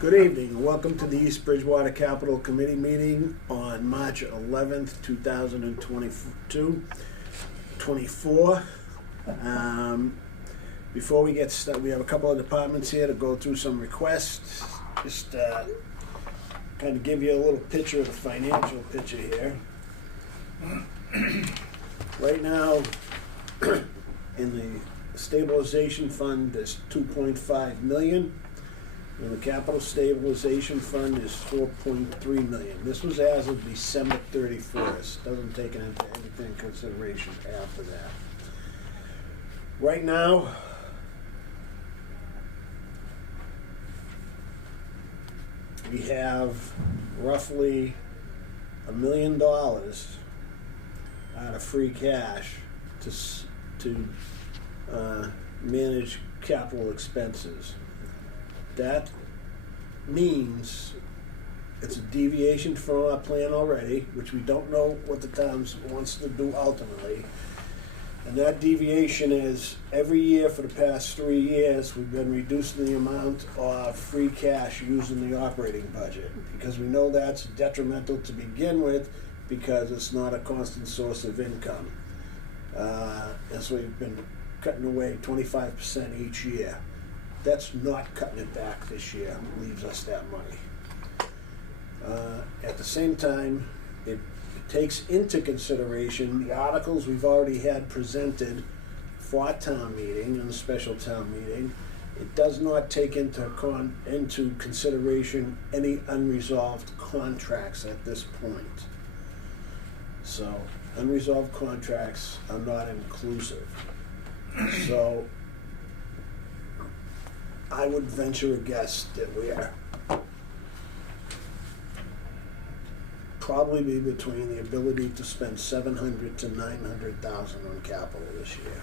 Good evening, and welcome to the East Bridgewater Capital Committee meeting on March 11th, 2024. Before we get started, we have a couple of departments here to go through some requests. Just kind of give you a little picture of the financial picture here. Right now, in the stabilization fund, there's $2.5 million. And the capital stabilization fund is $4.3 million. This was as of December 31st. Doesn't take into anything in consideration after that. Right now, we have roughly $1 million out of free cash to manage capital expenses. That means it's a deviation from our plan already, which we don't know what the town wants to do ultimately. And that deviation is every year for the past 3 years, we've been reducing the amount of free cash used in the operating budget because we know that's detrimental to begin with because it's not a constant source of income. And so we've been cutting away 25% each year. That's not cutting it back this year, leaves us that money. At the same time, it takes into consideration the articles we've already had presented for town meeting and the special town meeting. It does not take into consideration any unresolved contracts at this point. So unresolved contracts are not inclusive. So I would venture a guess that we are probably be between the ability to spend $700,000 to $900,000 on capital this year,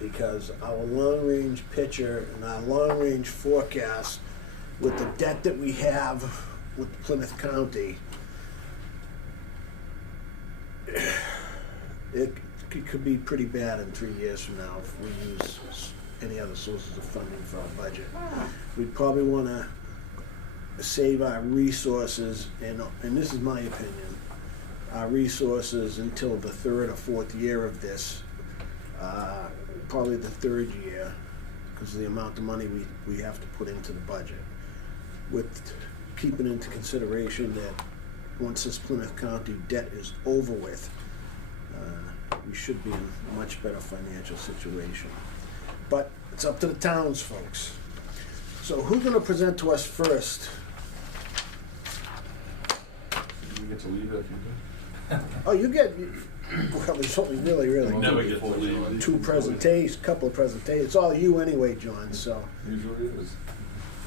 because our long-range picture and our long-range forecast with the debt that we have with Plymouth County, it could be pretty bad in 3 years from now if we use any other sources of funding for our budget. We'd probably want to save our resources, and this is my opinion, our resources until the third or fourth year of this, probably the third year, because of the amount of money we have to put into the budget. With keeping into consideration that once this Plymouth County debt is over with, we should be in a much better financial situation. But it's up to the towns, folks. So who's going to present to us first? You get to leave if you do. Oh, you get, well, there's only really Never get to leave. couple of presentations. It's all you anyway, John, so. Usually it is.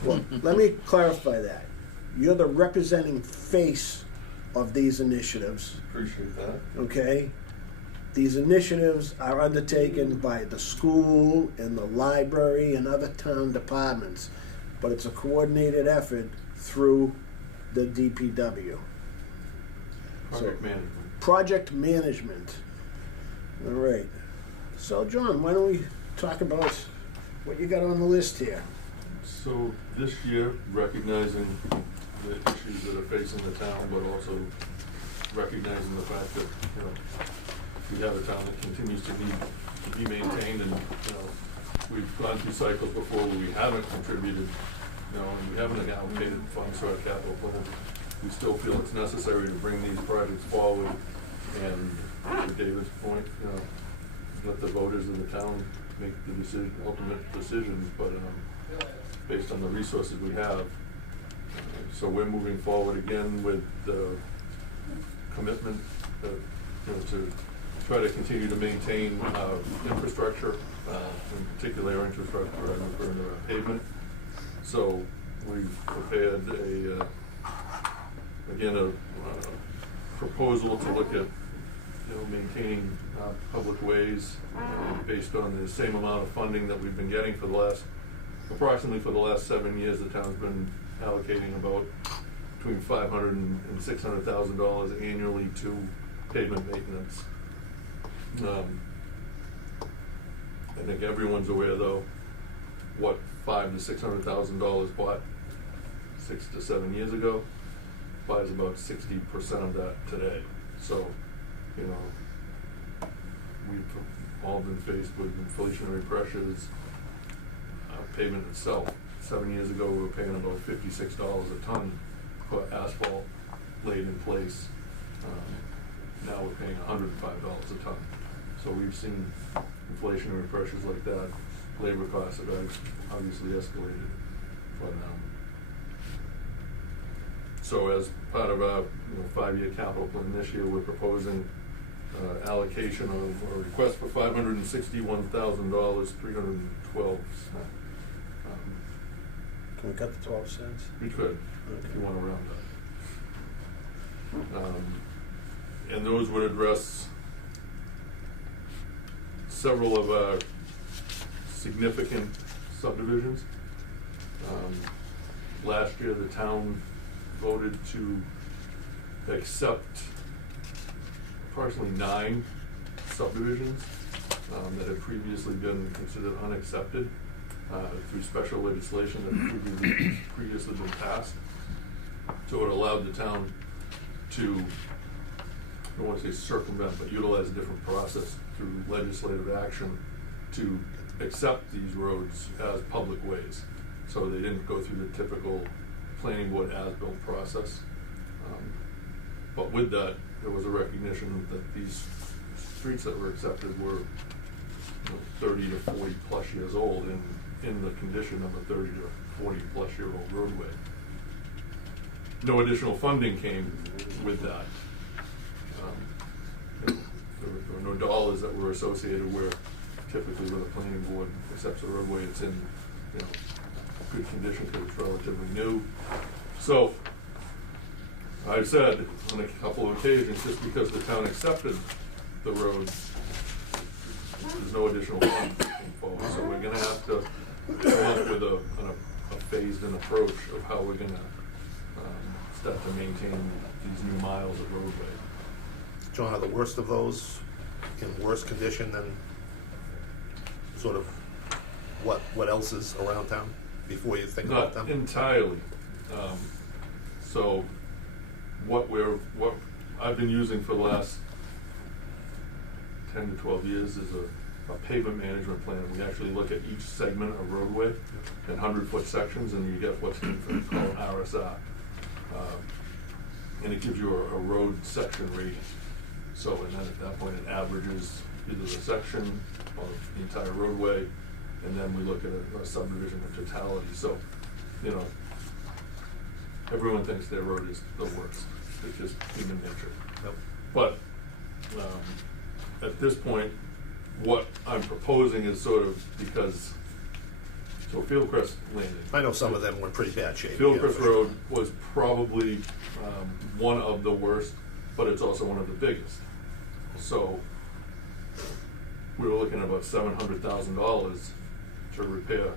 Well, let me clarify that. You're the representing face of these initiatives, Appreciate that. okay? These initiatives are undertaken by the school and the library and other town departments, but it's a coordinated effort through the DPW. Project management. Project management. All right. So, John, why don't we talk about what you got on the list here? So this year, recognizing the issues that are facing the town, but also recognizing the fact that, we have a town that continues to need to be maintained, and we've gone through cycles before where we haven't contributed, and we haven't allocated funds to our capital plan. We still feel it's necessary to bring these projects forward, and to David's point, let the voters of the town make the ultimate decisions, but based on the resources we have. So we're moving forward again with the commitment to try to continue to maintain infrastructure, in particular our infrastructure, I'm referring to our pavement. So we've prepared a proposal to look at maintaining public ways based on the same amount of funding that we've been getting for the approximately 7 years. The town's been allocating about between $500,000 and $600,000 annually to pavement maintenance. I think everyone's aware, though, what $500,000 to $600,000 bought 6 to 7 years ago, buys about 60% of that today. So, you know, we've all been faced with inflationary pressures. Pavement itself, 7 years ago, we were paying about $56 a ton for asphalt laid in place. Now we're paying $105 a ton. So we've seen inflationary pressures like that. Labor costs have obviously escalated. But, so as part of our 5-year capital plan this year, we're proposing allocation of, or request for $561,000, 312. Can we cut the 12 cents? We could, if you want to round up. And those would address several of our significant subdivisions. Last year, the town voted to accept approximately 9 subdivisions that had previously been considered unaccepted through special legislation that had previously been passed. So it allowed the town to, I don't want to say circumvent, but utilize a different process through legislative action to accept these roads as public ways. So they didn't go through the typical planning board as-built process. But with that, there was a recognition that these streets that were accepted were 30 to 40 plus years old and in the condition of a 30 to 40 plus year old roadway. No additional funding came with that. There were no dollars that were associated where typically when the planning board accepts a roadway, it's in good condition because it's relatively new. So I've said on a couple of occasions, just because the town accepted the road, there's no additional funds moving forward. So we're going to have to come up with a phased-in approach of how we're going to start to maintain these new miles of roadway. John, are the worst of those in worse condition than sort of what else is around town before you think about them? Not entirely. So what I've been using for the last 10 to 12 years is a pavement management plan. We actually look at each segment of roadway in 100-foot sections, and you get what's called an RSR. And it gives you a road section rating. So, and then at that point it averages either the section or the entire roadway, and then we look at a subdivision in totality. So, everyone thinks their road is the worst. It's just human nature. Yep. But at this point, what I'm proposing is sort of because, so Fieldcrest Landing. I know some of them were in pretty bad shape. Fieldcrest Road was probably one of the worst, but it's also one of the biggest. So we were looking at about $700,000 to repair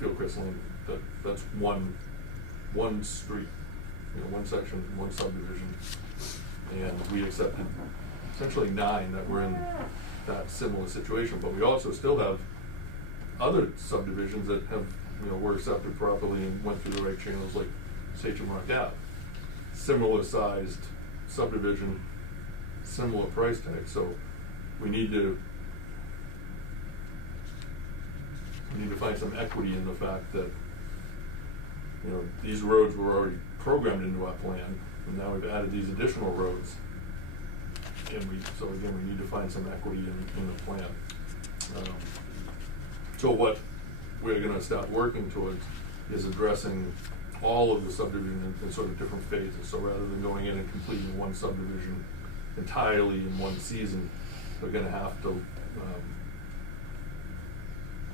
Fieldcrest Landing. That's one street, one section, one subdivision, and we accepted essentially 9 that were in that similar situation. But we also still have other subdivisions that have, were accepted properly and went through the right channels, like Sachem Rock Ave. Similar sized subdivision, similar price tag. So we need to find some equity in the fact that these roads were already programmed into our plan, and now we've added these additional roads, and so again we need to find some equity in the plan. So what we're going to start working towards is addressing all of the subdivision in sort of different phases. So rather than going in and completing one subdivision entirely in one season, they're going to have to.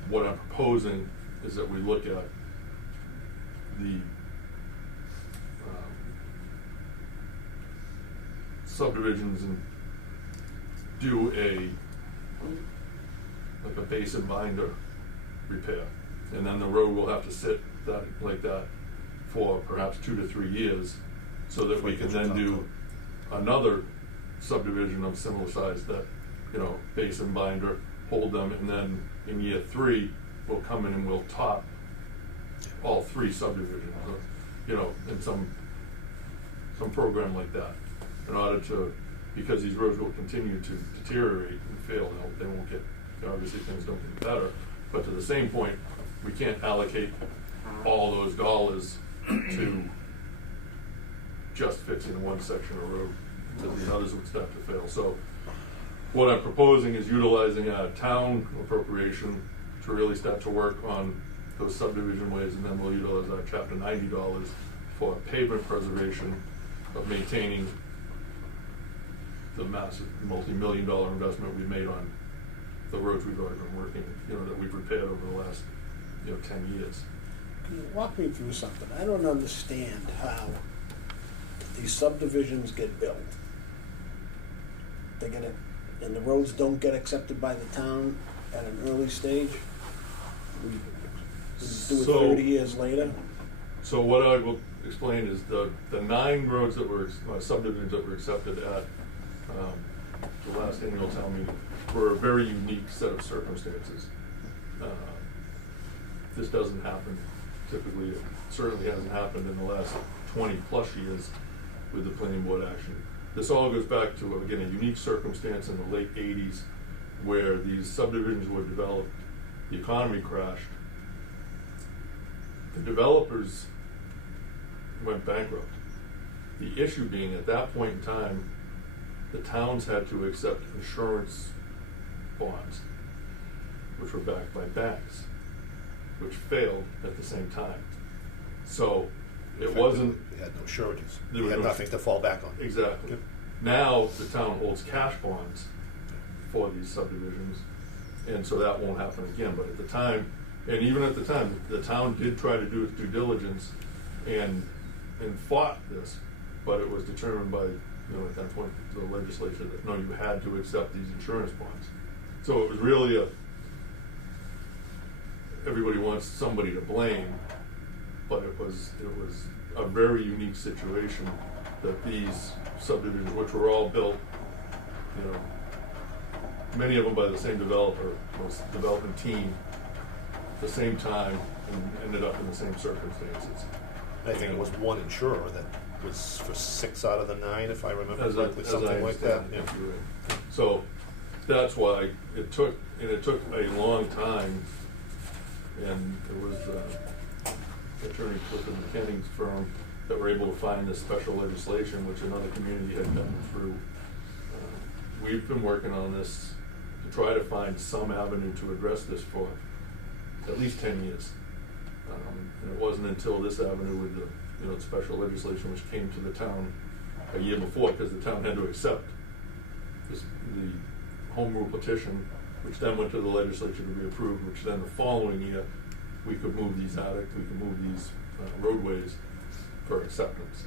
What I'm proposing is that we look at the subdivisions and do a base and binder repair, and then the road will have to sit like that for perhaps 2 to 3 years, so that we can then do another subdivision of similar size that base and binder, hold them, and then in year 3, we'll come in and we'll top all 3 subdivisions, in some program like that, in order to, because these roads will continue to deteriorate and fail, they won't get, obviously things don't get better, but to the same point, we can't allocate all those dollars to just fixing one section of road, because the others would start to fail. So what I'm proposing is utilizing a town appropriation to really start to work on those subdivision ways, and then we'll utilize our chapter 90 dollars for pavement preservation of maintaining the massive multi-million-dollar investment we've made on the roads we've already been working, that we've repaired over the last, 10 years. Can you walk me through something? I don't understand how these subdivisions get built. They get it, and the roads don't get accepted by the town at an early stage? We do it 30 years later? So what I will explain is the 9 roads that were, subdivisions that were accepted at the last annual town meeting were a very unique set of circumstances. This doesn't happen typically. It certainly hasn't happened in the last 20 plus years with the planning board action. This all goes back to, again, a unique circumstance in the late 80s where these subdivisions were developed, the economy crashed, the developers went bankrupt. The issue being, at that point in time, the towns had to accept insurance bonds, which were backed by banks, which failed at the same time. So it wasn't... You had no sureties. There You was had no- nothing to fall back on. Exactly. Yep. Now the town holds cash bonds for these subdivisions, and so that won't happen again. But at the time, and even at the time, the town did try to do its due diligence and fought this, but it was determined by, at that point, the legislature that no, you had to accept these insurance bonds. So it was really everybody wants somebody to blame, but it was a very unique situation that these subdivisions, which were all built, many of them by the same developer, development team, at the same time, and ended up in the same circumstances. I think it was one insurer that was for 6 out of the 9, if I remember correctly, As I something like that. understand, you're right. So that's why it took a long time, and it was Attorney Clifford McKinney's firm that were able to find this special legislation, which another community had gotten through. We've been working on this to try to find some avenue to address this for at least 10 years. And it wasn't until this avenue with the special legislation which came to the town a year before, because the town had to accept the home rule petition, which then went to the legislature to be approved, which then the following year we could move these roadways for acceptance.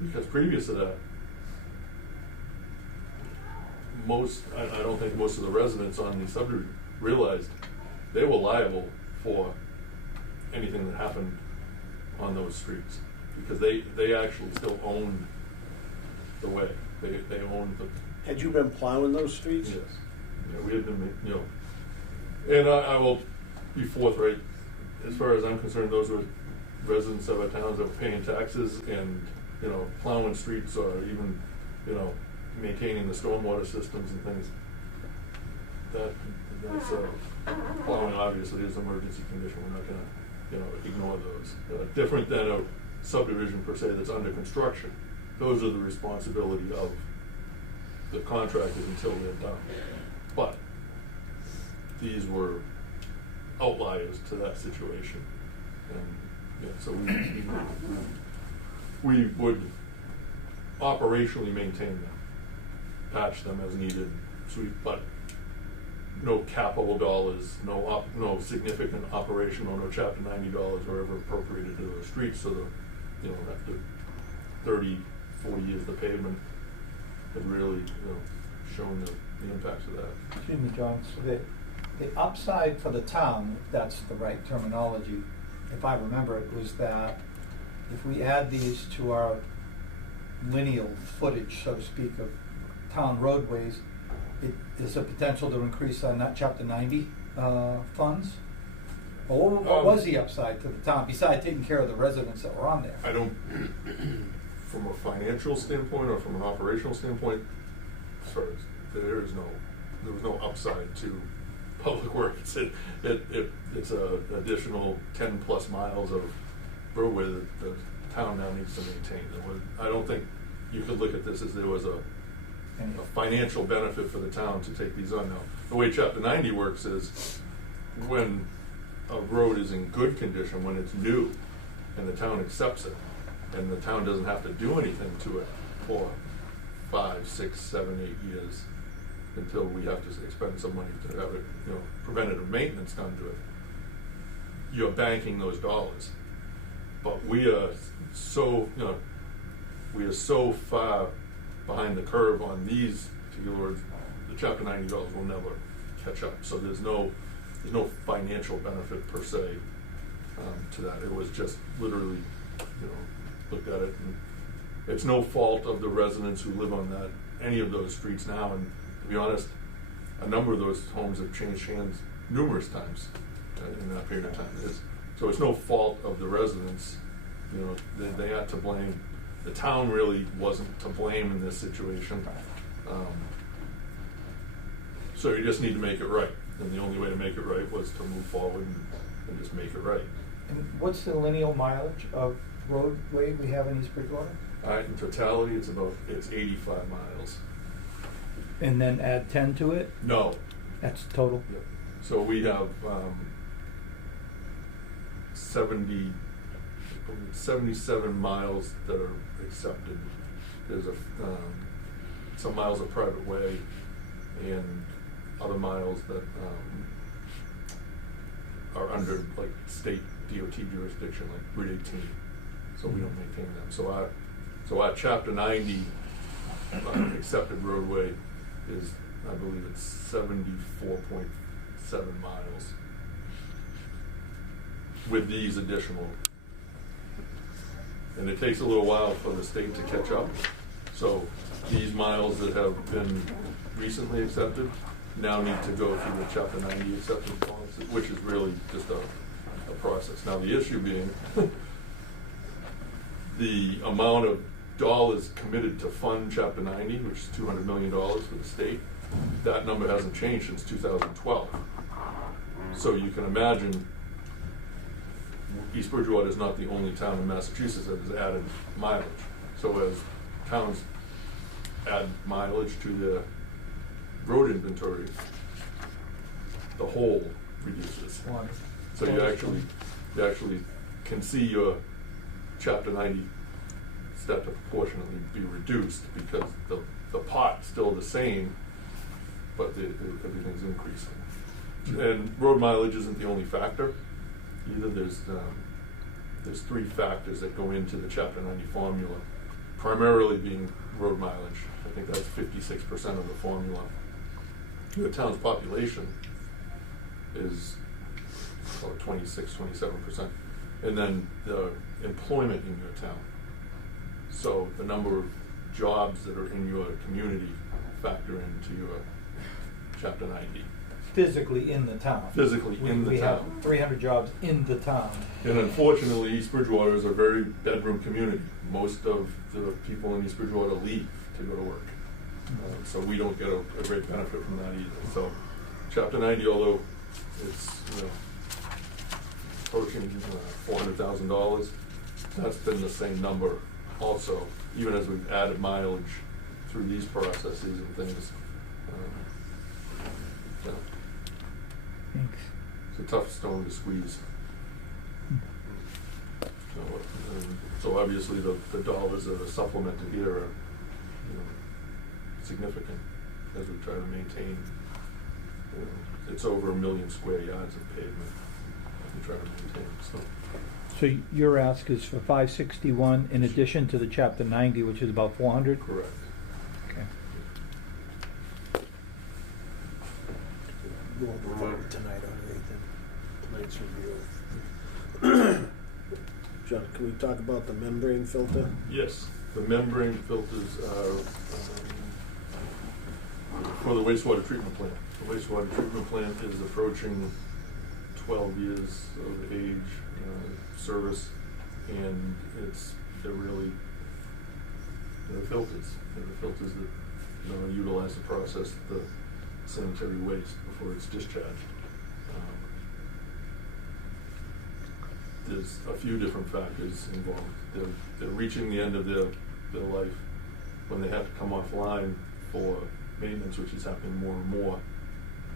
Because previous to that, I don't think most of the residents on these subdivisions realized they were liable for anything that happened on those streets, because they actually still owned the way. They owned the... Had you been plowing those streets? Yes. We had been, and I will be forthright. As far as I'm concerned, those were residents of our towns that were paying taxes and, plowing streets, or even, maintaining the stormwater systems and things. That's plowing obviously is an emergency condition. We're not gonna, ignore those. Different than a subdivision per se that's under construction. Those are the responsibility of the contractors until they're done. But these were outliers to that situation, and so we would operationally maintain them, patch them as needed, but no capital dollars, no significant operation, or no chapter 90 dollars were ever appropriated to those streets. So after 30, 40 years, the pavement had really shown the impacts of that. Excuse me, John, so the upside for the town, if that's the right terminology, if I remember it, was that if we add these to our lineal footage, so to speak, of town roadways, Is a potential to increase on that chapter 90 funds? Or what was the upside to the town, besides taking care of the residents that were on there? I don't, from a financial standpoint or from an operational standpoint, there was no upside to public works. It's a additional 10+ miles of roadway that the town now needs to maintain. I don't think you could look at this as there was a financial benefit for the town to take these on. Now, the way Chapter 90 works is when a road is in good condition, when it's new, and the town accepts it, and the town doesn't have to do anything to it for 5, 6, 7, 8 years until we have to expend some money to have it, preventative maintenance done to it. You're banking those dollars. But we are so far behind the curve on these particular roads, the Chapter 90 dollars will never catch up. So there's no financial benefit per se to that. It was just literally, looked at it, and it's no fault of the residents who live on any of those streets now. And to be honest, a number of those homes have changed hands numerous times in that period of time. So it's no fault of the residents. They had to blame. The town really wasn't to blame in this situation. So you just need to make it right. And the only way to make it right was to move forward and just make it right. And what's the lineal mileage of roadway we have in East Bridgewater? In totality, it's 85 miles. And then add 10 to it? No. That's total? Yep. So we have 77 miles that are accepted. There's some miles of private way and other miles that are under like state DOT jurisdiction, like Route 18. So we don't maintain them. So our Chapter 90 accepted roadway is, I believe it's 74.7 miles with these additional. And it takes a little while for the state to catch up. So these miles that have been recently accepted now need to go through the Chapter 90 acceptance policy, which is really just a process. Now the issue being the amount of dollars committed to fund Chapter 90, which is $200 million for the state. That number hasn't changed since 2012. So you can imagine East Bridgewater is not the only town in Massachusetts that has added mileage. So as towns add mileage to their road inventory, the whole reduces. So you actually can see your Chapter 90 start to proportionately be reduced because the pot's still the same, but everything's increasing. And road mileage isn't the only factor either. There's 3 factors that go into the Chapter 90 formula, primarily being road mileage. I think that's 56% of the formula. The town's population is about 27%. And then the employment in your town. So the number of jobs that are in your community factor into your Chapter 90. Physically in the town. Physically in the we town. have 300 jobs in the town. And unfortunately, East Bridgewater is a very bedroom community. Most of the people in East Bridgewater leave to go to work. So we don't get a great benefit from that either. So Chapter 90, although it's approaching $400,000, that's been the same number also, even as we've added mileage through these processes and things. Thanks. It's a tough stone to squeeze. So obviously the dollars that are supplemented here are significant as we try to maintain. It's over 1 million square yards of pavement we try to maintain. So your ask is for 561 in addition to the Chapter 90, which is about 400? Correct. Okay. We won't vote tonight on tonight's review. John, can we talk about the membrane filter? Yes, the membrane filters are For the wastewater treatment plant. The wastewater treatment plant is approaching 12 years of age, service, and they're really, the filters that, utilize to process the sanitary waste before it's discharged. There's a few different factors involved. They're reaching the end of their life. When they have to come offline for maintenance, which is happening more and more,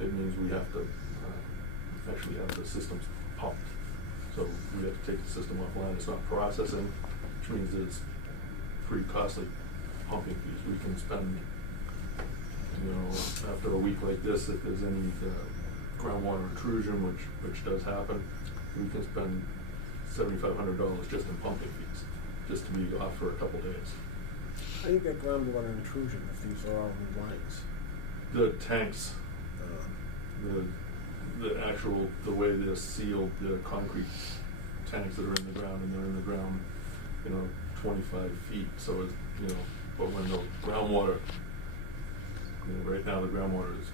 it means we have to actually have the systems pumped. So we have to take the system offline. It's not processing, which means that it's pretty costly pumping fees. We can spend, after a week like this, if there's any groundwater intrusion, which does happen, we can spend $7,500 just in pumping fees, just to be off for a couple days. How do you get groundwater intrusion if these are all new lines? The tanks, the way they're sealed, they're concrete tanks that are in the ground, and they're in the ground, 25 feet. So it's, but when the groundwater, right now the groundwater is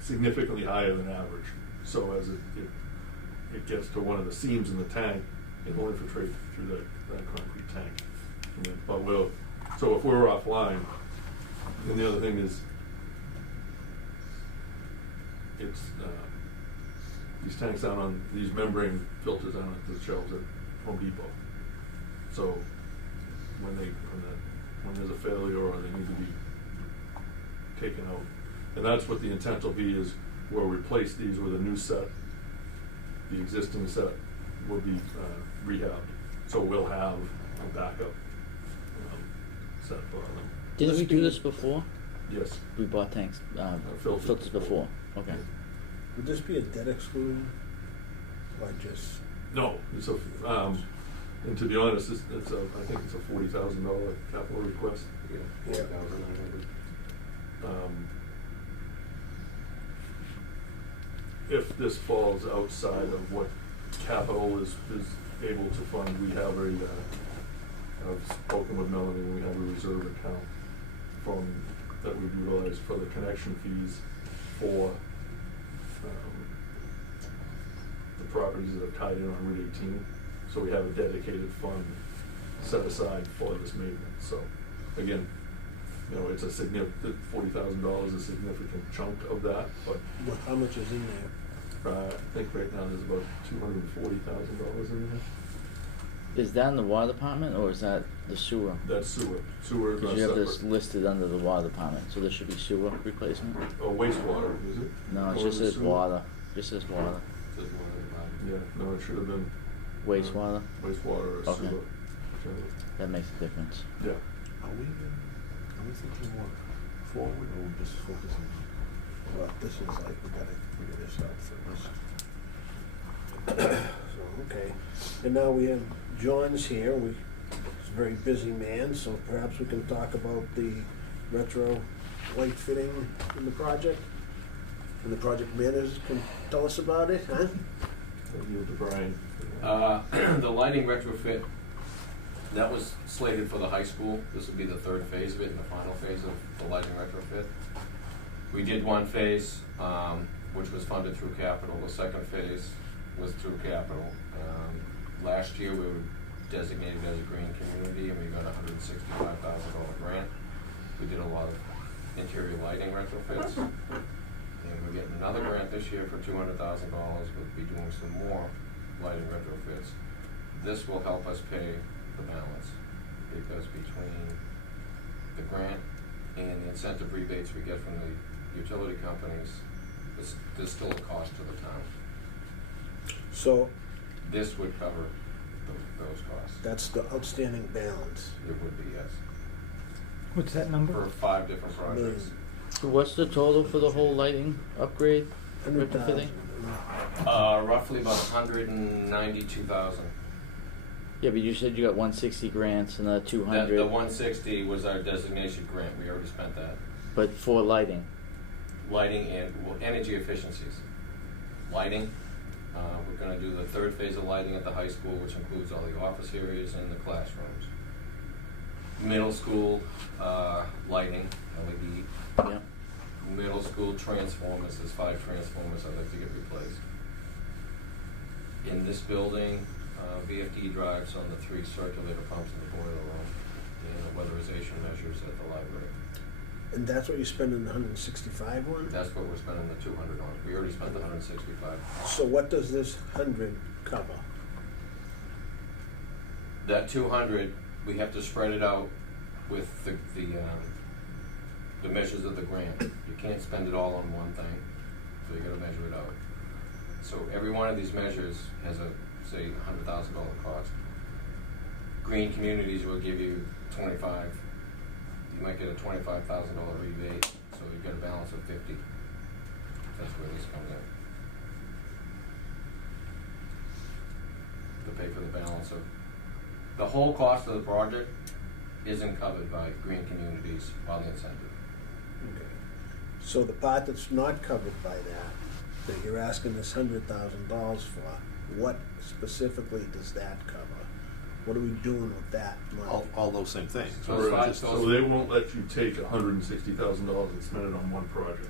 significantly higher than average. So as it gets to one of the seams in the tank, it will infiltrate through that concrete tank. So if we're offline, and the other thing is, it's these tanks out on these membrane filters out at the shelves at Home Depot. So when there's a failure or they need to be taken out, and that's what the intent will be, is we'll replace these with a new set. The existing set will be rehabbed, so we'll have a backup set for them. Didn't we do this before? Yes. We bought tanks, filters before. Okay. Would this be a debt exclusion, or just? No, it's a, and to be honest, I think it's a $40,000 capital request. Yeah. If this falls outside of what capital is able to fund, we have I've spoken with Melanie, and we have a reserve account that we utilize for the connection fees for the properties that are tied in on Route 18. So we have a dedicated fund set aside for this maintenance. So again, it's a significant, $40,000 is a significant chunk of that, but How much is in there? I think right now there's about $240,000 in there. Is that in the water department or is that the sewer? That's sewer. Sewer is not Because you have separate. this listed under the water department, so this should be sewer replacement? Oh, wastewater, is it? No, it Or just is it says sewer? water. Just says water. Yeah, no, it should have been. Wastewater? Wastewater or Okay. sewer. That makes a difference. Yeah. Are we thinking more forward, or are we just focusing? Well, this is like, we gotta figure this out first. So, okay. And now we have John's here. He's a very busy man, so perhaps we can talk about the retro light fitting in the project. And the project managers can tell us about it, huh? I'll yield to Brian. The lighting retrofit, that was slated for the high school. This would be the third phase of it and the final phase of the lighting retrofit. We did one phase, which was funded through capital. The second phase was through capital. Last year, we were designated as a green community, and we got a $165,000 grant. We did a lot of interior lighting retrofits. And we're getting another grant this year for $200,000. We'll be doing some more lighting retrofits. This will help us pay the balance, because between the grant and the incentive rebates we get from the utility companies, there's still a cost to the town. So This would cover those costs. that's the outstanding balance. It would be, yes. What's that number? For 5 different projects. So what's the total for the whole lighting upgrade? Retrofitting? Roughly about 192,000. Yeah, but you said you got 160 grants and 200. The 160 was our designation grant. We already spent that. But for lighting? Lighting and energy efficiencies. Lighting. We're going to do the third phase of lighting at the high school, which includes all the office areas and the classrooms. Middle school lighting LED. Yeah. Middle school transformers, there's 5 transformers I'd like to get replaced. In this building, VFD drives on the 3 circulator pumps in the boiler room, and the weatherization measures at the library. And that's what you're spending the 165 on? That's what we're spending the 200 on. We already spent the 165. So what does this 100 cover? That 200, we have to spread it out with the measures of the grant. You can't spend it all on one thing, so you gotta measure it out. So every one of these measures has a, say, $100,000 cost. Green communities will give you 25. You might get a $25,000 rebate, so you've got a balance of 50. That's where this comes in. To pay for the balance of, the whole cost of the project isn't covered by green communities or the incentive. Okay. So the part that's not covered by that you're asking this $100,000 for, what specifically does that cover? What are we doing with that money? All those same things. So Or it's just- like- So they won't let you take $160,000 and spend it on one project.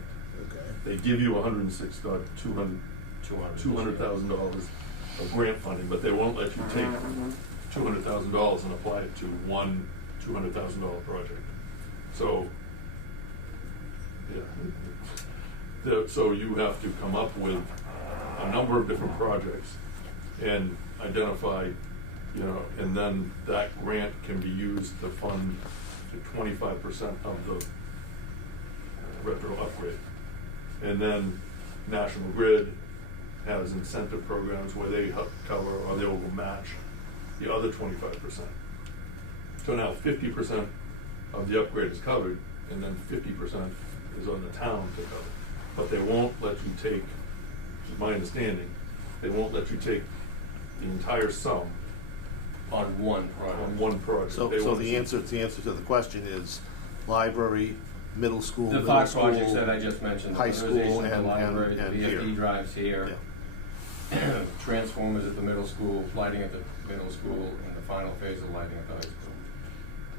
Okay. They give you $200,000 of grant funding, but they won't let you take $200,000 and apply it to one $200,000 project. So, yeah. So you have to come up with a number of different projects and identify, and then that grant can be used to fund to 25% of the retro upgrade. And then National Grid has incentive programs where they cover or they will match the other 25%. So now 50% of the upgrade is covered, and then 50% is on the town to cover. But they won't let you take, which is my understanding, they won't let you take the entire sum On one project. on one project. So, They so want the answer to the question is library, middle school, The middle 5 school, projects that I just mentioned, the high school, weatherization of the and library, the here. VFD drives here, transformers at the middle school, lighting at the middle school, and the final phase of lighting at the high school.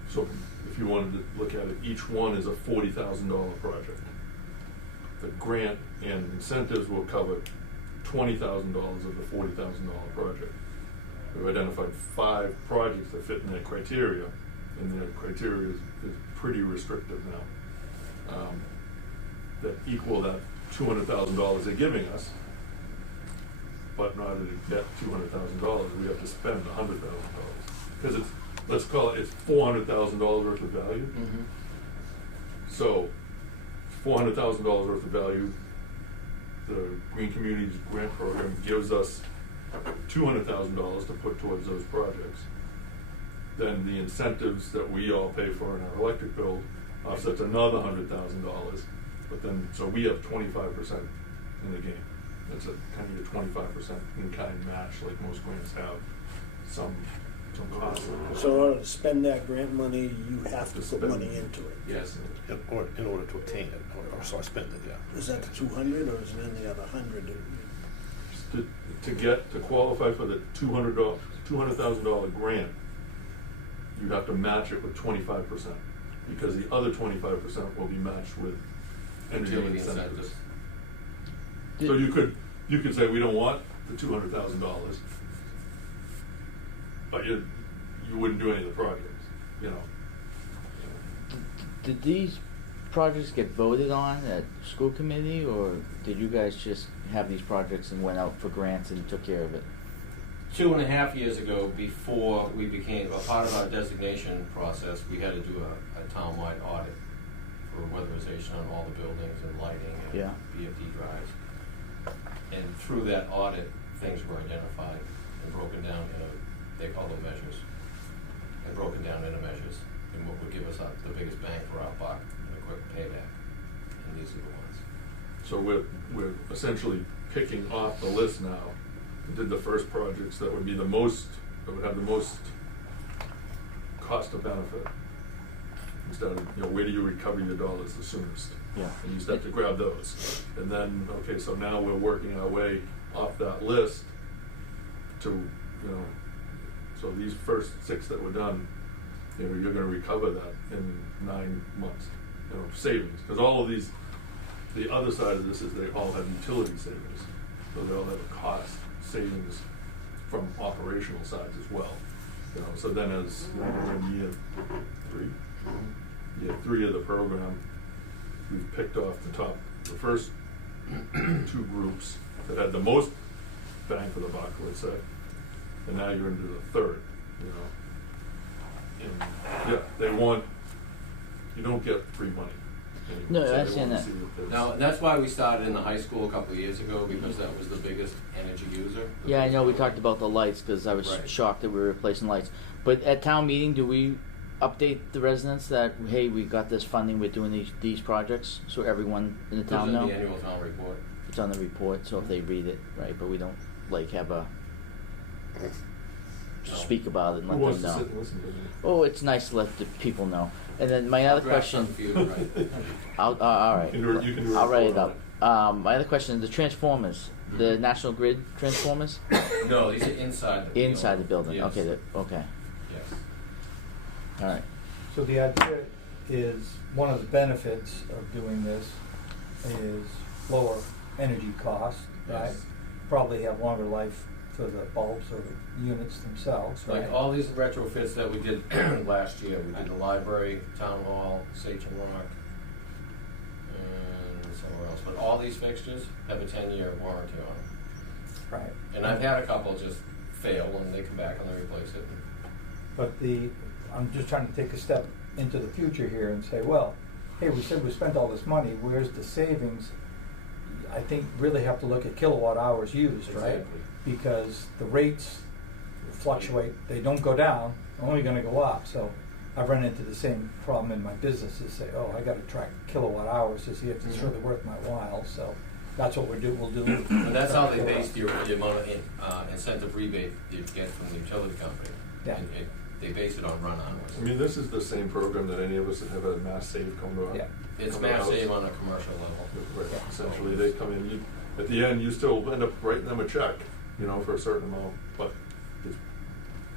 So if you wanted to look at it, each one is a $40,000 project. The grant and incentives will cover $20,000 of the $40,000 project. We've identified 5 projects that fit in that criteria, and the criteria is pretty restrictive now. That equal that $200,000 they're giving us, but in order to get $200,000, we have to spend $100,000. Because it's, let's call it, it's $400,000 worth of value. Mm-hmm. So, $400,000 worth of value, the Green Communities Grant Program gives us $200,000 to put towards those projects. Then the incentives that we all pay for in our electric bill offsets another $100,000. But then, so we have 25% in the game. That's a kind of your 25% in-kind match, like most grants have some cost. So in order to spend that grant money, you have to put Spend. money into it. Yes. in order to obtain it, or so spend it, yeah. Is that the 200 or is it any other 100? To qualify for the $200,000 grant, you have to match it with 25%, because the other 25% will be matched with energy Utility incentives. incentives. So you could say, we don't want the $200,000, but you wouldn't do any of the projects, Did these projects get voted on at school committee, or did you guys just have these projects and went out for grants and took care of it? 2.5 years ago, before we became a part of our designation process, we had to do a town-wide audit for weatherization on all the buildings and lighting and Yeah. VFD drives. And through that audit, things were identified and broken down they call them measures, and broken down into measures, and what would give us the biggest bang for our buck and a quick payback. And these are the ones. So we're essentially picking off the list now. We did the first projects that would be that would have the most cost of benefit. Instead of, where do you recover your dollars the soonest? Yeah. And you start to grab those. And then, okay, so now we're working our way off that list to, so these first 6 that were done, you're gonna recover that in 9 months. savings, because all of these, the other side of this is they all have utility savings, so they all have a cost savings from operational sides as well. So then as, we're in year three of the program, we've picked off the first two groups that had the most bang for the buck, let's say, and now you're into the third, And, you don't get free money anymore. No, So I they understand wanna that. see there's- Now, that's why we started in the high school a couple of years ago, because that was the biggest energy user. Yeah, I know we talked about the lights, because I was Right. shocked that we were replacing lights. But at town meeting, do we update the residents that, hey, we got this funding, we're doing these projects, so everyone in the It town was in know? the annual town report. It's on the report, so if they read it, right, but we don't, like, have a, speak about it and Who let wants them to know. sit and listen to me? Oh, it's nice to let the people know. And then my other Draft question, something for you to write. all right. You can do a I'll write it report up. My other question is the transformers, the National Grid transformers? No, these are inside the building. Inside the building, Yes. okay, okay, Yes. all right. So the idea is, one of the benefits of doing this is lower energy costs, right? Yes. Probably have longer life for the bulbs or the units themselves, right? Like all these retrofits that we did last year, we did the library, town hall, Sage and Rock, and somewhere else. But all these fixtures have a 10-year warranty on them. Right. And I've had a couple just fail and they come back and they replace it. But I'm just trying to take a step into the future here and say, well, hey, we said we spent all this money, where's the savings? I think really have to look at kilowatt hours used, right? Exactly. Because the rates fluctuate, they don't go down, they're only gonna go up. So I've run into the same problem in my business, is say, oh, I gotta track kilowatt hours to see if it's really worth my while, so that's what we'll do. And that's how they base the amount of incentive rebate you get from the utility company. Yeah. They base it on run hours. I mean, this is the same program that any of us that have a mass save come to. Yeah. It's come to our mass house. save on a commercial level. Right. Yeah. Essentially, they come in, at the end, you still end up writing them a check, for a certain amount, but it's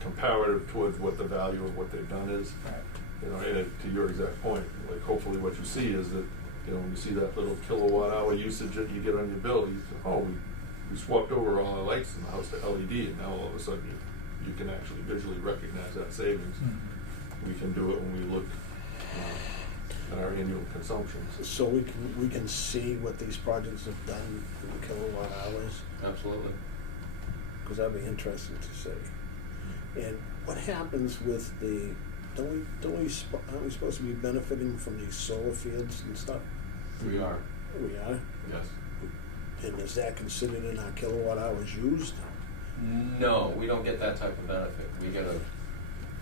comparative towards what the value of what they've done is. Right. And to your exact point, like hopefully what you see is that, when you see that little kilowatt hour usage that you get on your bill, you say, oh, we swapped over all our lights in the house to LED, and now all of a sudden you can actually visually recognize that savings. Mhm. We can do it when we look at our annual consumptions. So we can see what these projects have done in kilowatt hours, Absolutely. because that'd be interesting to see. And what happens with aren't we supposed to be benefiting from these solar fields and stuff? We are, We are, yes. and is that considered in our kilowatt hours used? No, we don't get that type of benefit. We get a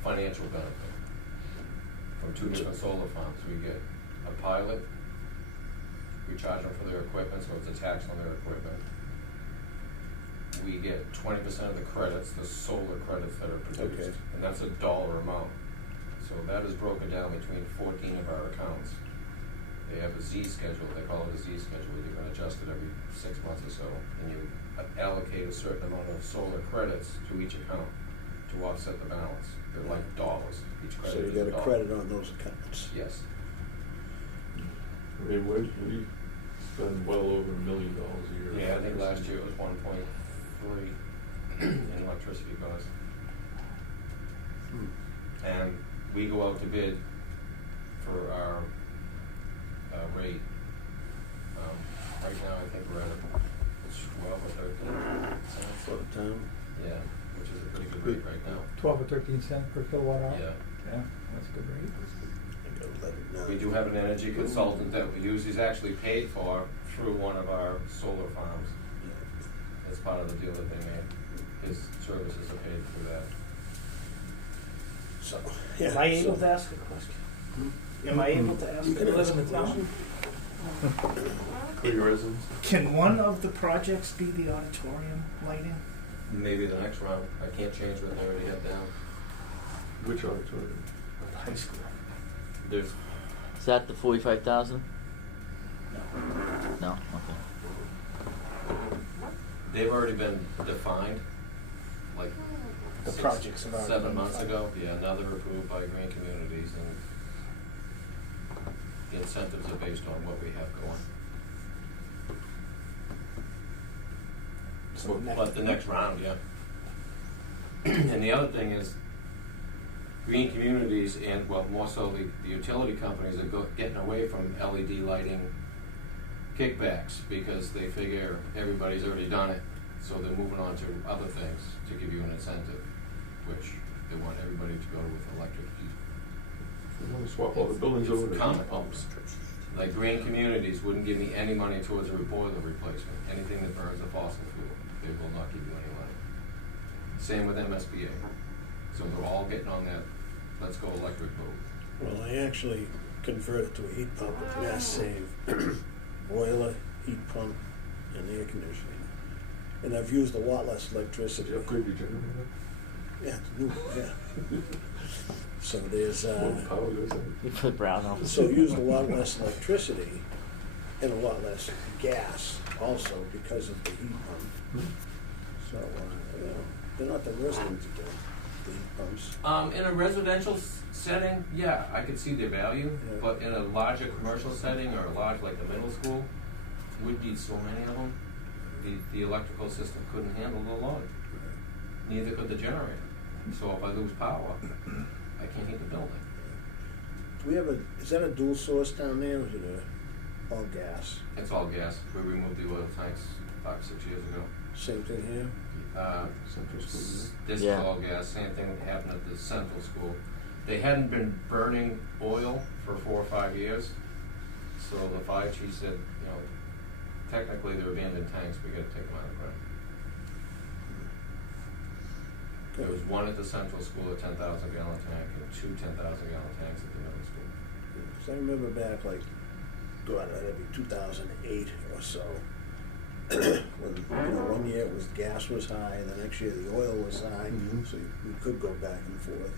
financial benefit from two different solar farms. We get a pilot, we charge them for their equipment, so it's a tax on their equipment. We get 20% of the credits, the solar credits that are produced, Okay. and that's a dollar amount. So that is broken down between 14 of our accounts. They have a Z schedule, they call it a Z schedule, you can adjust it every 6 months or so, and you allocate a certain amount of solar credits to each account to offset the balance. They're like dollars, each credit So you is get a dollar. credit on those accounts. Yes. I mean, we spend well over $1 million a year. Yeah, I think last year it was 1.3 in electricity costs. And we go out to bid for our rate. Right now, I think we're at 12 or 13 cents. For the town. Yeah, which is a pretty good rate right now. 12 or 13 cents per kilowatt hour? Yeah. Yeah, that's a good rate. I gotta let it know. We do have an energy consultant that we use. He's actually paid for through one of our solar farms. As part of the deal that they made. His services are paid through that. So, yeah. Am I able so- to ask a question? Am I able to ask You a can question? live in the town. For your residents? Can one of the projects be the auditorium lighting? Maybe the next round. I can't change what they already have down. Which auditorium? High school. There's, Is that the 45,000? No. No, okay. they've already been defined, like The projects have already 7 been months defined. ago. Yeah, now they're approved by Green Communities, and the incentives are based on what we have going. So But the next round, yeah. And the other thing is, green communities and, well, more so the utility companies are getting away from LED lighting kickbacks because they figure everybody's already done it, so they're moving on to other things to give you an incentive, which they want everybody to go with electric heat. They wanna swap all the buildings over to Common heat pumps. pumps. Like green communities wouldn't give me any money towards a boiler replacement. Anything that burns a fossil fuel, they will not give you any money. Same with MSBA. So they're all getting on that, let's go electric boat. Well, I actually converted to a heat pump with Mass Save, boiler, heat pump, and air conditioning. And I've used a lot less electricity. Did you upgrade your generator? Yeah, it's new, yeah. So there's, More power, there's a- You put brown on. so used a lot less electricity and a lot less gas also because of the heat pump. So, you know, they're not the worst thing to do, the heat pumps. In a residential setting, yeah, I could see the value, Yeah. but in a larger commercial setting or a large, like the middle school, we'd need so many of them. The electrical system couldn't handle the load. Neither could the generator. So if I lose power, I can't heat the building. Do we have is that a dual source down there, or is it all gas? It's all gas. We removed the oil tanks 5-6 years ago. Same thing here? Central School, This Yeah. is all gas. Same thing that happened at the central school. They hadn't been burning oil for 4 or 5 years. So the fire chief said, you know, technically they're abandoned tanks, we gotta take them out of the ground. There was one at the central school, a 10,000 gallon tank, and 2 10,000 gallon tanks at the middle school. Because I remember back like, God, that'd be 2008 or so. When, you know, one year it was, gas was high, the next year the oil was high, so you could go back and forth.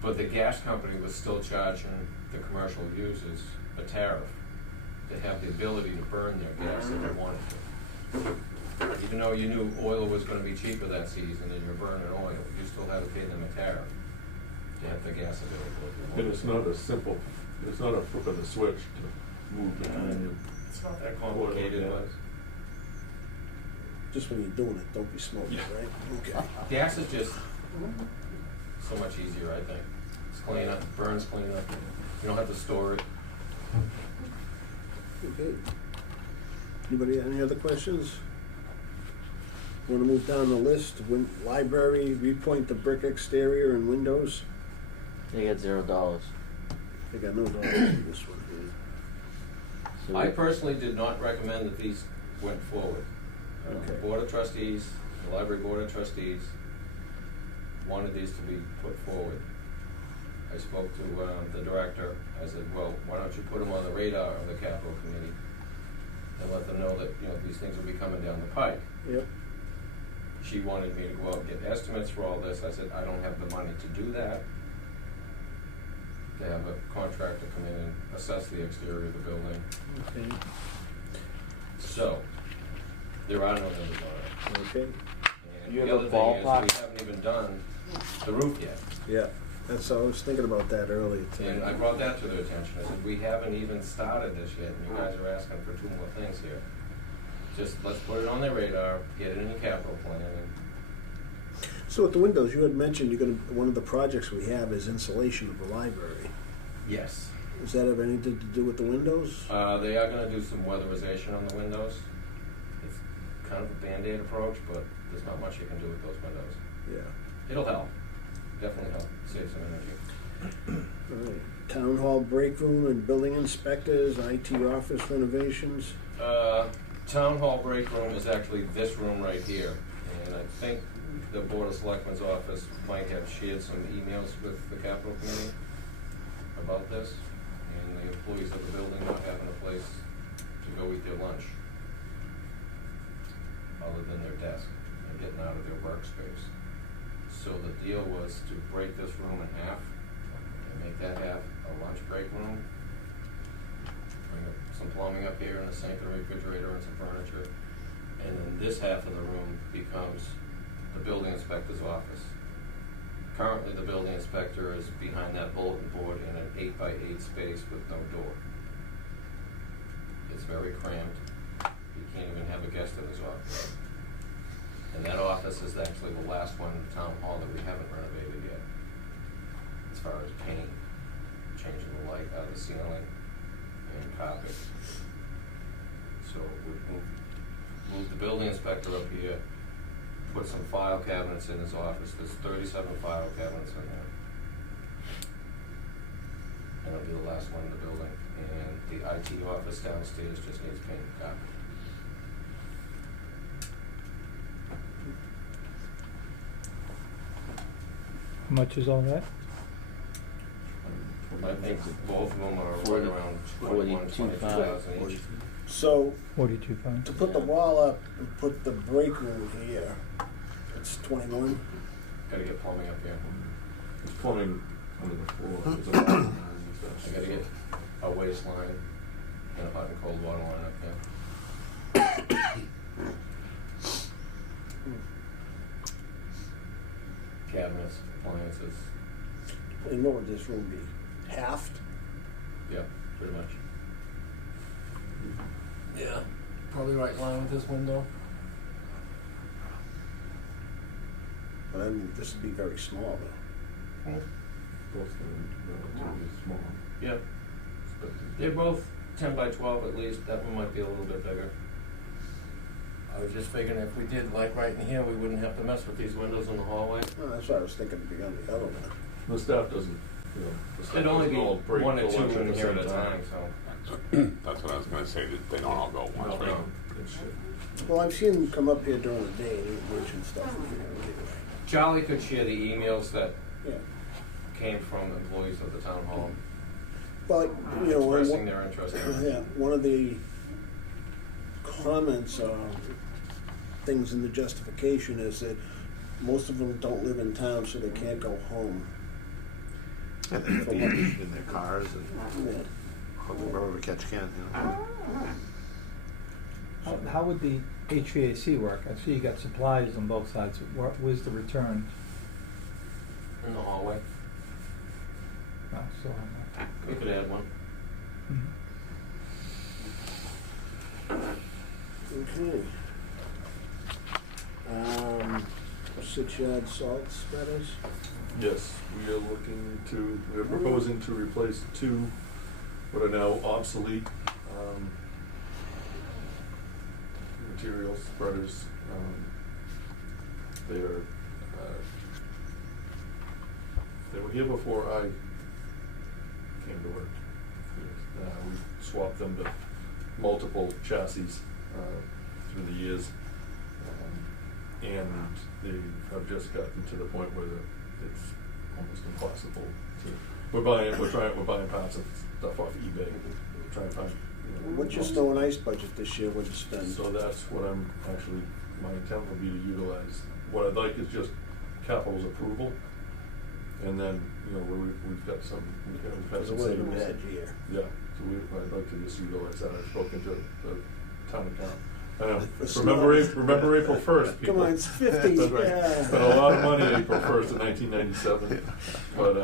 But the gas company was still charging the commercial users a tariff to have the ability to burn their gas if they wanted to. Even though you knew oil was gonna be cheaper that season and you're burning oil, you still had to pay them a tariff to have the gas available if you And wanted. it's not a simple, it's not a flip of the switch to move between It's not that complicated, Oil but and gas. Just when you're doing it, don't be smoking, Yeah. right? Okay. gas is just so much easier, I think. It's cleaner, burns cleaner, you don't have to store it. Okay. Anybody, any other questions? Want to move down the list? Library, repoint the brick exterior and windows. They got $0. I got no dollars in this one here. So I personally did not recommend that these went forward. The Okay. Board of Trustees, the Library Board of Trustees wanted these to be put forward. I spoke to the director. I said, well, why don't you put them on the radar of the capital committee and let them know that, you know, these things will be coming down the pike. Yep. She wanted me to go out and get estimates for all this. I said, I don't have the money to do that. To have a contractor come in and assess the exterior of the building. Okay. So, there are no numbers on it. Okay. And You the have a other thing is, ballpark? we haven't even done the roof yet. Yeah. I was thinking about that earlier today. And I brought that to their attention. I said, we haven't even started this yet, and you guys are asking for 2 more things here. Just, let's put it on their radar, get it in your capital plan, and So with the windows, you had mentioned one of the projects we have is insulation of the library. yes. Does that have anything to do with the windows? They are gonna do some weatherization on the windows. It's kind of a Band-Aid approach, but there's not much you can do with those windows. Yeah. It'll help, definitely help, save some energy. All right. Town hall break room and building inspectors, IT office renovations. Town hall break room is actually this room right here, and I think the Board of Selectmen's office might have shared some emails with the capital committee about this, and the employees of the building not having a place to go eat their lunch, other than their desk, and getting out of their workspace. So the deal was to break this room in half, and make that half a lunch break room, bring up some plumbing up here and a sink and a refrigerator and some furniture. And then this half of the room becomes the building inspector's office, Currently, the building inspector is behind that bulletin board in an 8x8 space with no door. It's very cramped. He can't even have a guest in his office. And that office is actually the last one in the town hall that we haven't renovated yet. As far as paint, changing the light out of the ceiling, and carpet. So we've moved the building inspector up here, put some file cabinets in his office. There's 37 file cabinets in there. And it'll be the last one in the building. And the IT office downstairs just needs paint and carpet. How much is all that? I think both of them are right 40, around 42,500 each. So, 42.5. to put the wall up and put the break room here, it's 21. Gotta get plumbing up here. It's plumbing under the floor. It's a bathroom and I stuff. gotta get a waistline and a hot and cold water line up here. Cabinets, appliances, And what would this room be? Halved? yeah, pretty much. Yeah, probably right in line with this window. But I mean, this would be very small though. Both of them relatively small. Yeah, they're both 10 by 12 at least. That one might be a little bit bigger. I was just figuring if we did like right in here, we wouldn't have to mess with these windows in the hallway. Well, that's what I was thinking to be on the other one. The staff doesn't, you know, the staff It'd only doesn't all be break one or the two lunch in the here same at a time, so. That's what I was gonna say, that they don't all go at once, right? It's- Well, I've seen them come up here during the day and eat lunch and stuff. You know, anyway. Charlie could share the emails that Yeah. came from employees of the town hall But, you know, expressing their interest in it. yeah, one of the comments, things in the justification is that most of them don't live in town, so they can't go home. And they have to eat in their cars and Yeah. wherever catch can, you know. How would the HVAC work? I see you got supplies on both sides. Where's the return? In the hallway. No, so, We could add one. Okay. Six yard salt spreaders. Yes, we are proposing to replace two what are now obsolete material spreaders. They were here before I came to work. We swapped them to multiple chassis through the years. And they have just gotten to the point where it's almost impossible to. We're buying parts and stuff off eBay. We're trying to find. What's your snow and ice budget this year? What'd you spend? So that's what my intent would be to utilize. What I'd like is just capital's approval, and then we've had It some wasn't a savings. bad year. Yeah, so I'd like to just utilize that. I've spoken to the town account. I know. For Remember April 1st, people. Come on, it's 50. That's right. Yeah. Spent a lot of money April 1st of 1997. But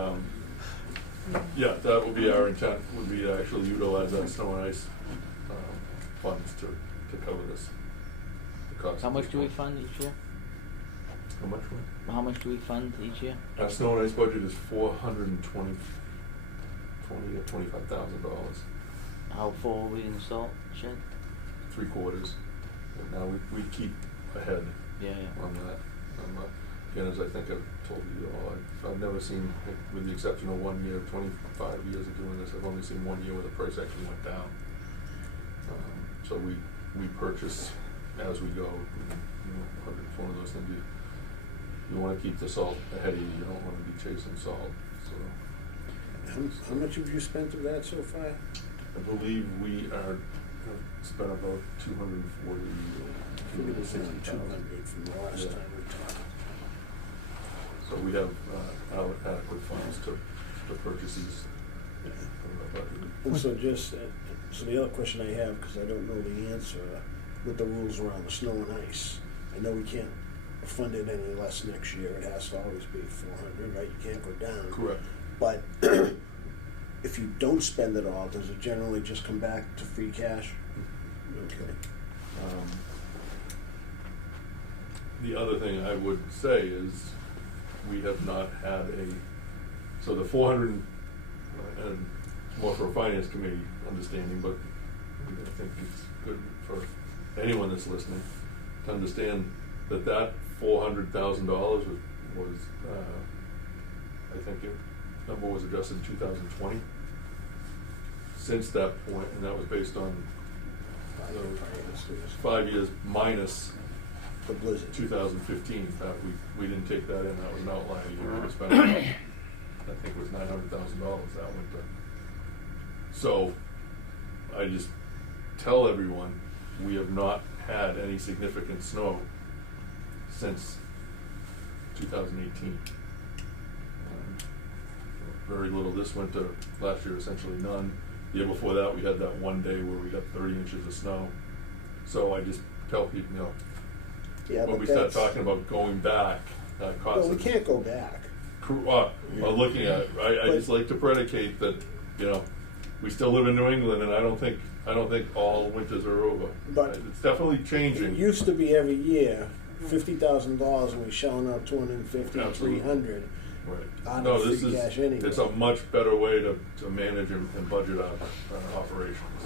yeah, that would be our intent. Would be to actually utilize that snow and ice funds to cover this. The cost. How much do we fund each year? How much? How much do we fund each year? Our snow and ice budget is $25,000. How full are we in the salt shed? 3/4. And now we keep ahead Yeah. on that. Again, as I think I've told you all, I've never seen, with the exception of 1 year, 25 years of doing this, I've only seen 1 year where the price actually went down. So we purchase as we go. It's one of those things you want to keep the salt ahead of you. You don't want to be chasing salt. So How much have you spent of that so far? I believe we have spent about 240 Maybe it was around 260,000. 200 from the last Yeah. time we talked. So we have adequate funds to purchase these. And so so the other question I have, because I don't know the answer, with the rules around the snow and ice. I know we can't fund it any less next year, it has to always be 400, right? You can't go down. Correct. But if you don't spend it all, does it generally just come back to free cash? Okay. The other thing I would say is, we have not had so the 400, and more for a finance committee understanding, but I think it's good for anyone that's listening to understand that $400,000 was I think the number was adjusted in 2020. Since that point, and that was based on 5 years minus The blizzard. 2015. We didn't take that in. That was an outlier year. We spent about, I think it was $900,000 that winter. So I just tell everyone, we have not had any significant snow since 2018. Very little this winter. Last year, essentially none. The year before that, we had that one day where we got 30 inches of snow. So I just tell people, Yeah, when but we start that's- talking about going back, that costs Well, we us. can't go back. Well, looking at it, I just like to predicate that, we still live in New England, and I don't think all winters are over. But It's definitely changing. It used to be every year, $50,000, and we shelling out 250, Absolutely. 300. Right. Out No, of this free is, cash anyway. it's a much better way to manage and budget our operations.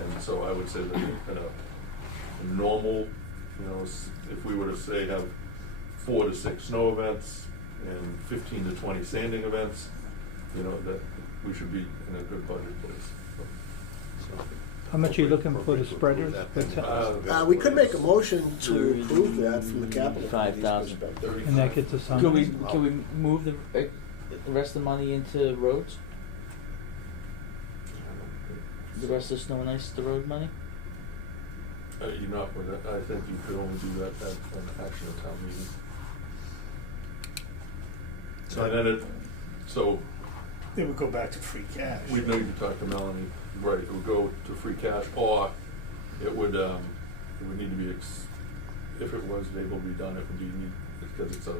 And so I would say that in a normal, if we were to say have 4 to 6 snow events and 15 to 20 sanding events, that we should be in a good budget place. How much are you looking for the spreaders? We could make a motion to approve that from the capital committee's 5,000. perspective. And that gets us Can we move the rest of the money into roads? The rest of the snow and ice, the road money? You're not with it. I think you could only do that at an action of town meeting. So They would go back to free cash. we know you talked to Melanie, right, it would go to free cash, or it would need to be, if it was able to be done, it would be, because it's a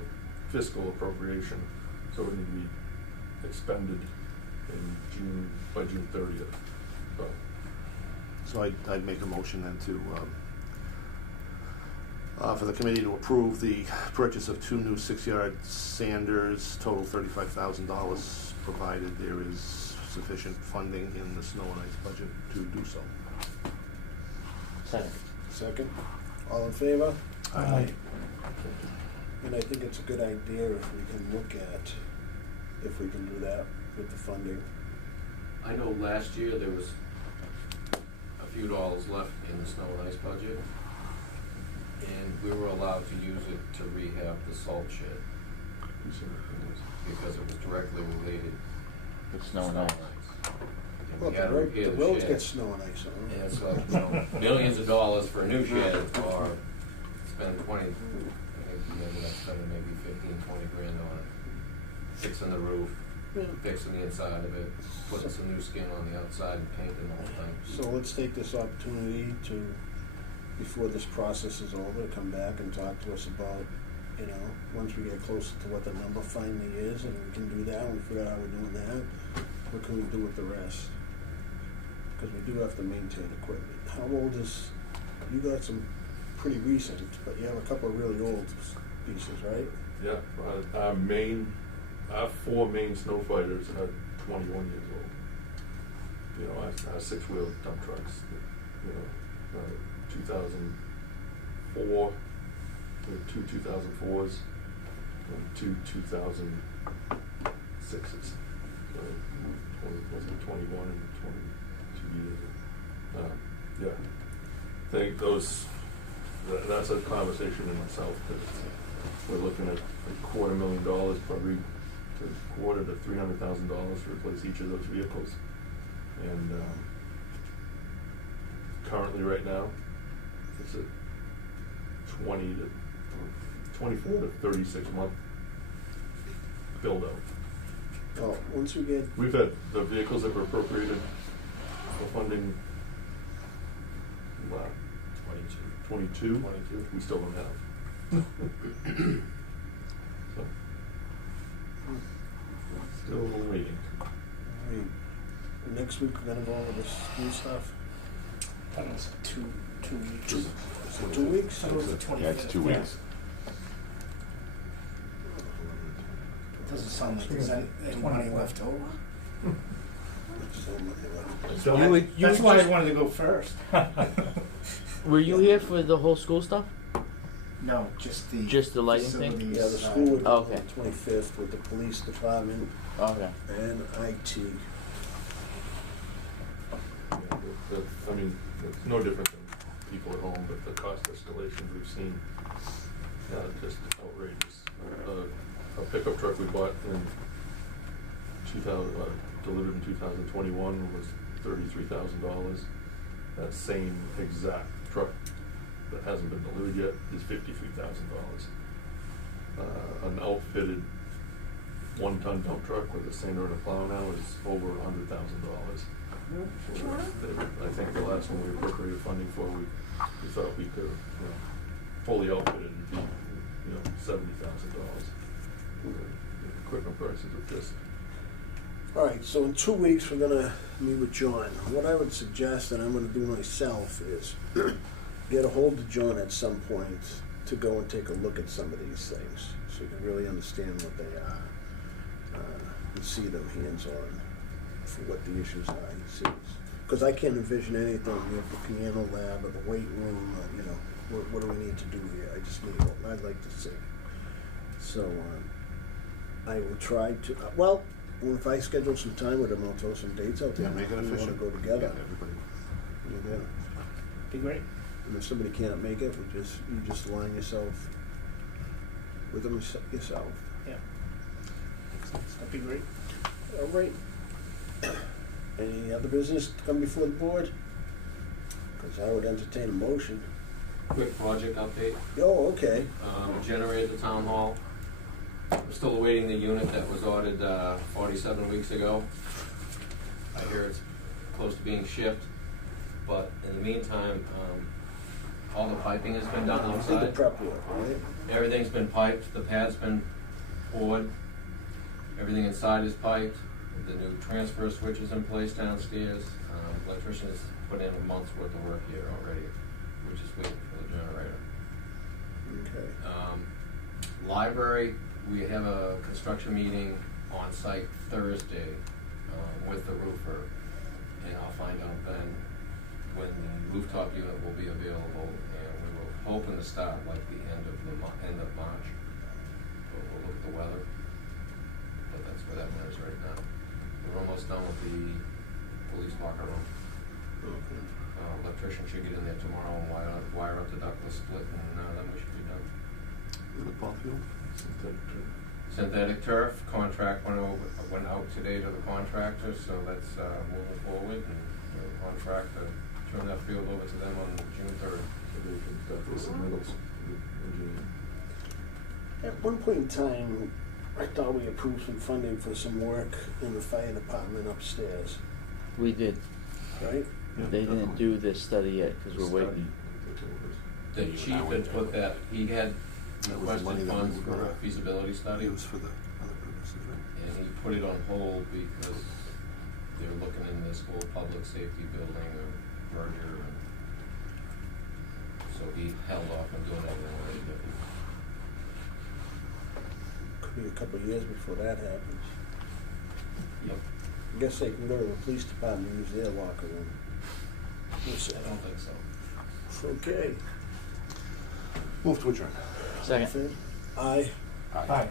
fiscal appropriation, so it would need to be expended by June 30th, So I'd make a motion then for the committee to approve the purchase of 2 new 6-yard sanders, total $35,000, provided there is sufficient funding in the snow and ice budget to do so. Second. Second, all in favor? Aye. And I think it's a good idea if we can look at, if we can do that with the funding. I know last year there was a few dollars left in the snow and ice budget, and we were allowed to use it to rehab the salt shed, because it was directly related With to snow and ice. And Well, we had to the repair the roads shed. get snow and ice on And them. it's like, millions of dollars for a new shed, or spend 20, I think we ended up spending maybe 15, 20 grand on it. Fixing the roof, fixing the inside of it, putting some new skin on the outside and painting the whole thing. So let's take this opportunity to, before this process is over, to come back and talk to us about, once we get closer to what the number finally is, and we can do that, and we figure out how we're doing that, what can we do with the rest? Because we do have to maintain equipment. How old is, you got some pretty recent, but you have a couple of really old pieces, right? yeah, our 4 main snow fighters are 21 years old. Our 6-wheel dump trucks, 2004, we have 2 2004s, and 2 2006s. So 21 and 22 years. Yeah, I think that's a conversation in itself, because we're looking at $250,000, probably $250,000 to $300,000 to replace each of those vehicles. And currently, right now, it's a 24 to 36 month build out. Oh, once we get, We've had the vehicles that were appropriated for funding 22. 22, we still don't have. So, still waiting. Alright. Next week, we're gonna go over the school stuff. I thought it was two weeks. Is it 2 weeks? I thought it was the 25th. Yeah, it's 2 weeks. Doesn't sound like there's any money left over. That's why I wanted to go first. Were you here for the whole school stuff? No, just the. Just the lighting thing? facilities Yeah, the side. school would be on Okay. the 25th with the police department Okay. and IT. Yeah, I mean, it's no different than people at home, but the cost escalations we've seen, just outrageous. A pickup truck we bought in 2000, delivered in 2021 was $33,000. That same exact truck that hasn't been delivered yet is $53,000. An outfitted 1-ton dump truck with a sander and a plow now is over $100,000. I think the last one we appropriated funding for, we thought we could have, fully outfitted and be, $70,000. The equipment prices are just. Alright, so in 2 weeks, we're gonna meet with John. What I would suggest, and I'm gonna do myself, is get a hold of John at some point to go and take a look at some of these things, so you can really understand what they are, and see them hands-on for what the issues are he sees. Because I can't envision anything with the piano lab or the weight room, or, what do we need to do here? I just need what I'd like to see. So, I will try to, well, if I schedule some time with him, I'll throw some dates out there. Yeah, make it We efficient. wanna go together. Yeah, everybody. Yeah. Be great. And if somebody can't make it, you just line yourself with them yourself. Yeah. That'd be great. All right. Any other business to come before the board? Because I would entertain a motion. Quick project update. Oh, okay. Generator at the town hall. We're still awaiting the unit that was ordered 47 weeks ago. I hear it's close to being shipped, but in the meantime, all the piping has been done Did the outside. prep work, right? Everything's been piped, the pad's been poured, everything inside is piped, the new transfer switch is in place downstairs. Electrician has put in a month's worth of work here already. We're just waiting for the generator. Okay. Library, we have a construction meeting on site Thursday with the roofer, and I'll find out then when the rooftop unit will be available, and we were hoping to start like the end of March. But we'll look at the weather, but that's where that one is right now. We're almost done with the police locker room. Okay. Electrician should get in there tomorrow and wire up the ductless split, and then we should be done. The ball field? Synthetic turf contract went out today to the contractor, so that's moving forward, and we're on track to turn that field over to them on June 3rd. At one point in time, I thought we approved some funding for some work in the fire department upstairs, We did. right? They didn't do this study yet because we're waiting. The chief had put that, he had That was the money requested that we funds were for a gonna feasibility study, Use for the other purposes, right? and he put it on hold because they're looking in this whole public safety building or merger, and so he held off on doing anything related. Could be a couple of years before that happens. Yep. I guess they can go to the police department and use their locker room. We'll see. I don't think so. Okay. Move to adjourn. Second. Aye. Hi.